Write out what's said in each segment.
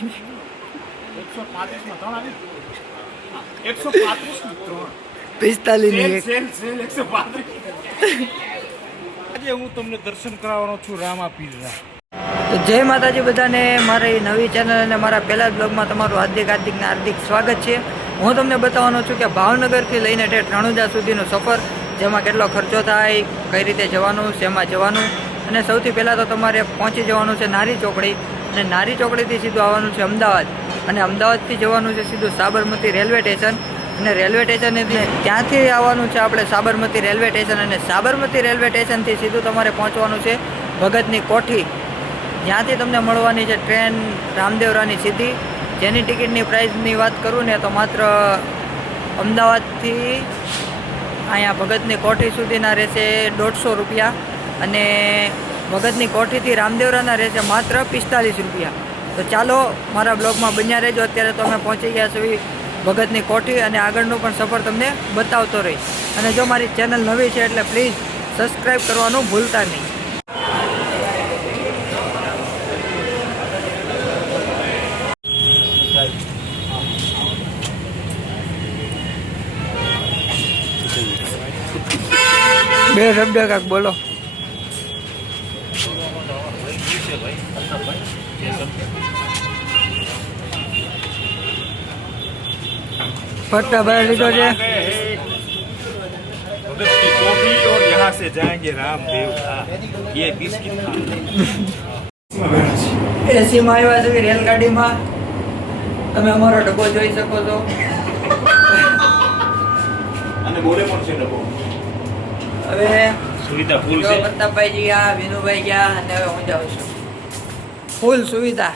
આજે હું તમને દર્શન કરાવવાનો છું રામા પીરના. તો જય માતાજી બધાને, મારી નવી ચેનલ અને મારા પહેલા બ્લોગમાં તમારું હાર્દિક સ્વાગત છે. હું તમને બતાવવાનો છું કે ભાવનગરથી લઈને ઠેઠ રણુજા સુધીનો સફર, જેમાં કેટલો ખર્ચો થાય, કઈ રીતે જવાનું, શેમાં જવાનું. અને સૌથી પહેલાં તો તમારે પહોંચી જવાનું છે નારી ચોકડી, અને નારી ચોકડીથી સીધું આવવાનું છે અમદાવાદ, અને અમદાવાદથી જવાનું છે સીધું સાબરમતી રેલવે સ્ટેશન, અને રેલવે સ્ટેશનથી ત્યાંથી આવવાનું છે આપણે સાબરમતી રેલવે સ્ટેશન, અને સાબરમતી રેલવે સ્ટેશનથી સીધું તમારે પહોંચવાનું છે ભગતની કોઠી, જ્યાંથી તમને મળવાની છે ટ્રેન રામદેવરાની સીધી, જેની ટિકિટની પ્રાઇસની વાત કરું ને તો માત્ર અમદાવાદથી અહીંયા ભગતની કોઠી સુધીના રહેશે 150 રૂપિયા, અને ભગતની કોઠીથી રામદેવરાના રહેશે માત્ર 45 રૂપિયા. તો ચાલો મારા બ્લોગમાં બન્યા રહેજો. અત્યારે તો અમે પહોંચી ગયા છીએ ભગતની કોઠી, અને આગળનું પણ સફર તમને બતાવતો રહીશ. અને જો મારી ચેનલ નવી છે એટલે પ્લીઝ સબસ્ક્રાઈબ કરવાનું ભૂલતા નહીં. બે શબ્દ કાક બોલો. फट्टा भर लीजिए भगत की कोठी और यहाँ से जाएंगे रामदेव था. ये बिस्किट एसी में આવ્યા છે રેલગાડીમાં. તમે અમારો ડબ્બો જોઈ શકો છો. અને બોલે પણ છે ડબ્બો. હવે સુવિધા ફૂલ છે. પ્રતાપભાઈ ગયા, વિનુભાઈ ગયા, અને હવે હું જાઉં છું. ફૂલ સુવિધા.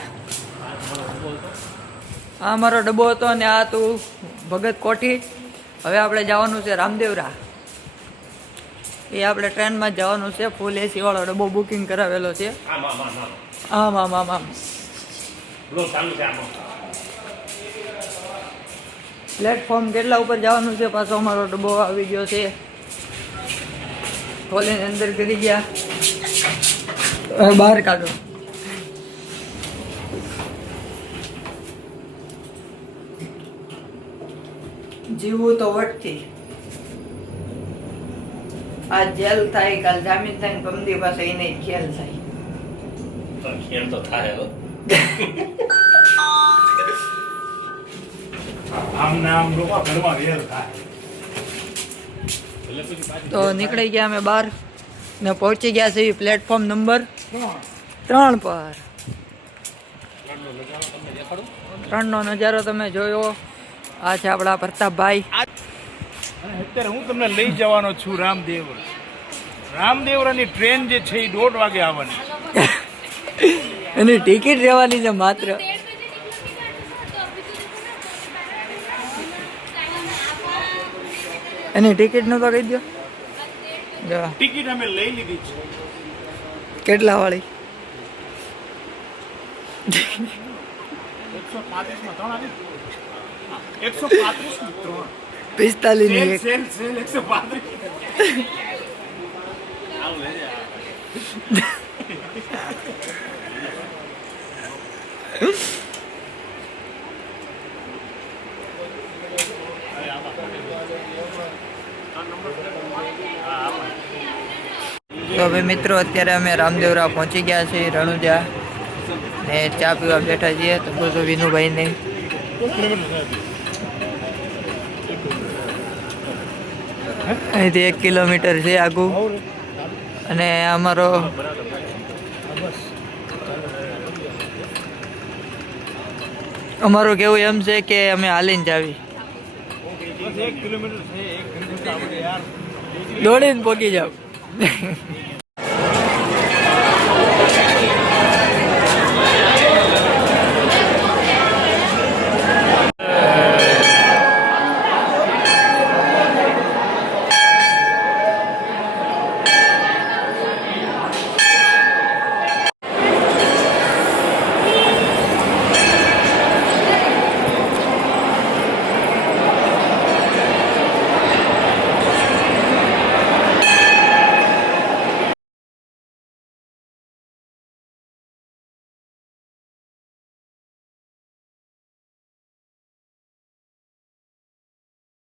આ અમારો ડબ્બો હતો, અને આ તું ભગત કોઠી. હવે આપણે જવાનું છે રામદેવરા. એ આપણે ટ્રેનમાં જ જવાનું છે. ફૂલ એસી વાળો ડબ્બો બુકિંગ કરાવેલો છે. આમ. પ્લેટફોર્મ કેટલા ઉપર જવાનું છે? પાછો અમારો ડબ્બો આવી ગયો છે. ખોલીને અંદર કરી ગયા. હવે બહાર કાઢો. જીવવું તો વટથી. આ જેલ થાય, કાલ જામીન થાય, કમદી પાસે એને ખેલ થાય. તો ખેલ તો થાય હો. આમ નામ લોકો ઘરમાં વેલ થાય. તો નીકળી ગયા અમે બહાર ને પહોંચી ગયા છે પ્લેટફોર્મ નંબર 3 પર. 3 નો નજારો તમે જોયો. આ છે આપણા પ્રતાપભાઈ. અત્યારે હું તમને લઈ જવાનો છું રામદેવરાની ટ્રેન જે છે એ 1:30 વાગે આવવાની. એની ટિકિટ રહેવાની છે માત્ર. એની ટિકિટ નું તો કહી દો. ટિકિટ અમે લઈ લીધી છે. કેટલા વાળી? 45 ની એક. તો હવે મિત્રો અત્યારે અમે રામદેવરા પહોંચી ગયા છીએ રણુજા, ને ચા પીવા બેઠા છીએ. તો બોલો વિનુભાઈ ને અહીંથી 1 કિલોમીટર છે આગું, અને અમારું કેવું એમ છે કે અમે હાલીને જાવી, દોડીને પહોંચી જાવ.